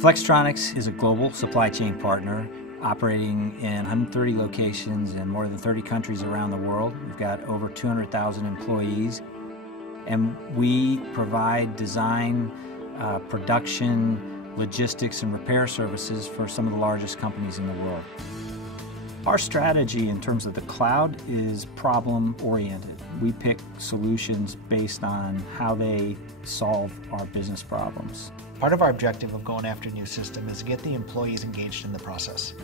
Flextronics is a global supply chain partner operating in 130 locations in more than 30 countries around the world. We've got over 200,000 employees, and we provide design, production, logistics, and repair services for some of the largest companies in the world. Our strategy in terms of the cloud is problem-oriented. We pick solutions based on how they solve our business problems. Part of our objective of going after a new system is to get the employees engaged in the process.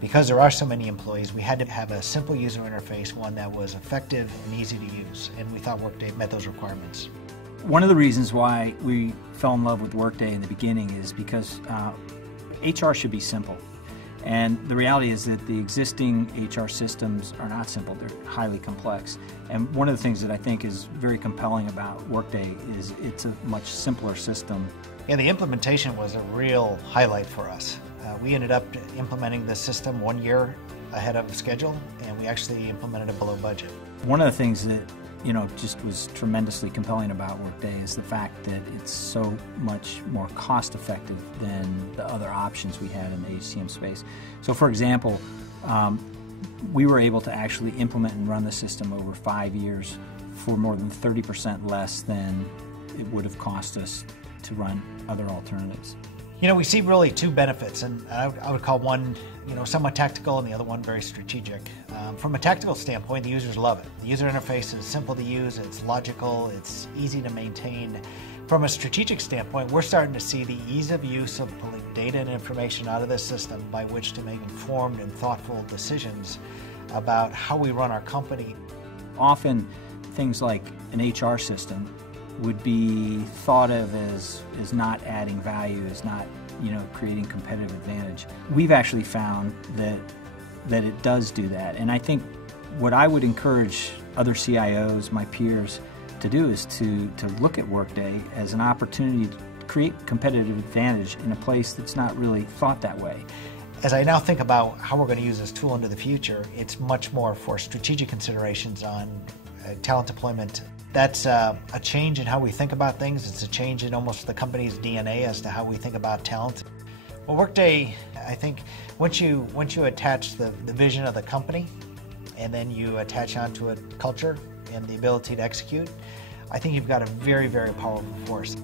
Because there are so many employees, we had to have a simple user interface, one that was effective and easy to use, and we thought Workday met those requirements. One of the reasons why we fell in love with Workday in the beginning is because HR should be simple. And the reality is that the existing HR systems are not simple, they're highly complex. And one of the things that I think is very compelling about Workday is it's a much simpler system. Yeah, the implementation was a real highlight for us. We ended up implementing the system 1 year ahead of schedule, and we actually implemented it below budget. One of the things that just was tremendously compelling about Workday is the fact that it's so much more cost-effective than the other options we had in the HCM space. So, for example, we were able to actually implement and run the system over 5 years for more than 30% less than it would have cost us to run other alternatives. We see really two benefits, and I would call one, somewhat tactical and the other one very strategic. From a tactical standpoint, the users love it. The user interface is simple to use, it's logical, it's easy to maintain. From a strategic standpoint, we're starting to see the ease of use of pulling data and information out of the system by which to make informed and thoughtful decisions about how we run our company. Often, things like an HR system would be thought of as not adding value, as not creating competitive advantage. We've actually found that it does do that, and I think what I would encourage other CIOs, my peers, to do is to look at Workday as an opportunity to create competitive advantage in a place that's not really thought that way. As I now think about how we're going to use this tool into the future, it's much more for strategic considerations on talent deployment. That's a change in how we think about things. It's a change in almost the company's DNA as to how we think about talent. Well, Workday, I think, once you attach the vision of the company and then you attach onto a culture and the ability to execute, I think you've got a very, very powerful force.